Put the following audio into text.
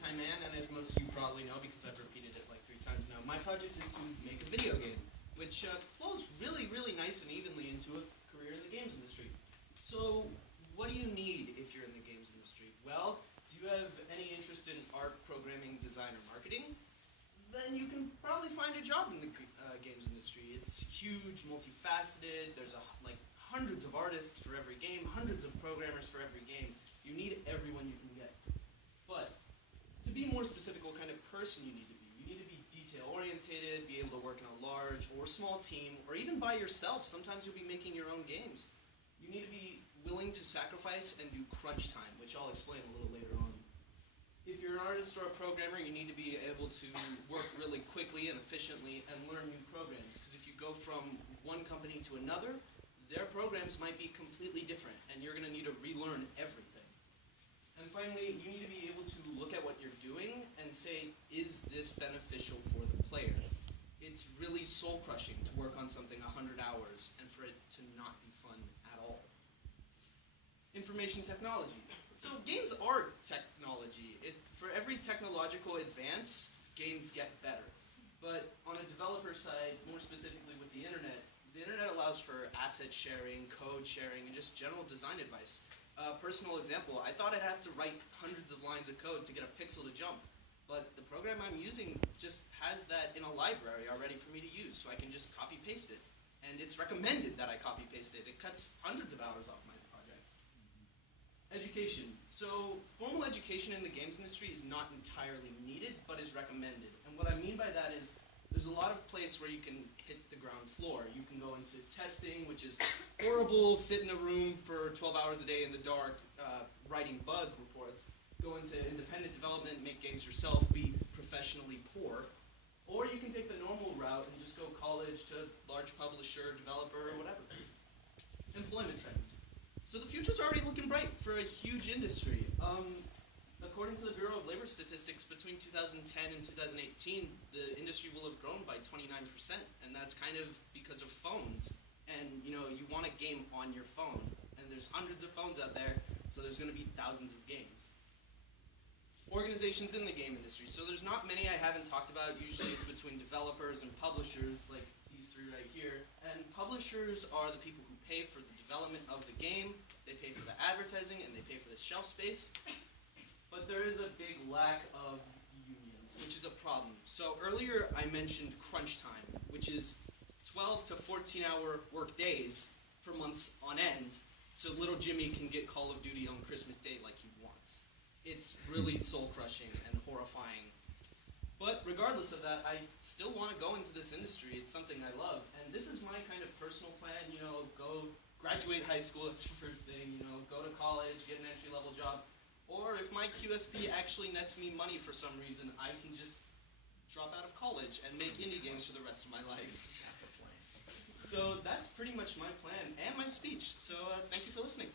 Ty Man, and as most of you probably know, because I've repeated it like 3 times now, my project is to make a video game, which flows really, really nice and evenly into a career in the games industry. So, what do you need if you're in the games industry? Well, do you have any interest in art, programming, design, or marketing? Then you can probably find a job in the games industry. It's huge, multifaceted. There's like hundreds of artists for every game, hundreds of programmers for every game. You need everyone you can get. But to be more specific, what kind of person you need to be. You need to be detail-oriented, be able to work in a large or small team, or even by yourself. Sometimes you'll be making your own games. You need to be willing to sacrifice and do crunch time, which I'll explain a little later on. If you're an artist or a programmer, you need to be able to work really quickly and efficiently and learn new programs. Because if you go from one company to another, their programs might be completely different, and you're going to need to relearn everything. And finally, you need to be able to look at what you're doing and say, is this beneficial for the player? It's really soul-crushing to work on something 100 hours and for it to not be fun at all. Information technology. So games are technology. For every technological advance, games get better. But on a developer side, more specifically with the internet allows for asset sharing, code sharing, and just general design advice. Personal example, I thought I'd have to write hundreds of lines of code to get a pixel to jump, but the program I'm using just has that in a library already for me to use, so I can just copy-paste it. And it's recommended that I copy-paste it. It cuts hundreds of hours off my project. Education. So formal education in the games industry is not entirely needed, but is recommended. And what I mean by that is there's a lot of place where you can hit the ground floor. You can go into testing, which is horrible, sit in a room for 12 hours a day in the dark, writing bug reports. Go into independent development, make games yourself, be professionally poor. Or you can take the normal route and just go college to large publisher, developer, or whatever. Employment trends. So the future's already looking bright for a huge industry. According to the Bureau of Labor Statistics, between 2010 and 2018, the industry will have grown by 29%, and that's kind of because of phones. And you want a game on your phone, and there's hundreds of phones out there, so there's going to be thousands of games. Organizations in the game industry. So there's not many I haven't talked about. Usually it's between developers and publishers, like these 3 right here. And publishers are the people who pay for the development of the game, they pay for the advertising, and they pay for the shelf space. But there is a big lack of unions, which is a problem. So earlier I mentioned crunch time, which is 12 to 14-hour work days for months on end, so little Jimmy can get Call of Duty on Christmas Day like he wants. It's really soul-crushing and horrifying. But regardless of that, I still want to go into this industry. It's something I love. And this is my kind of personal plan, go graduate high school, that's the first thing, go to college, get an entry-level job. Or if my QSP actually nets me money for some reason, I can just drop out of college and make indie games for the rest of my life. That's a plan. So that's pretty much my plan and my speech. So thank you for listening.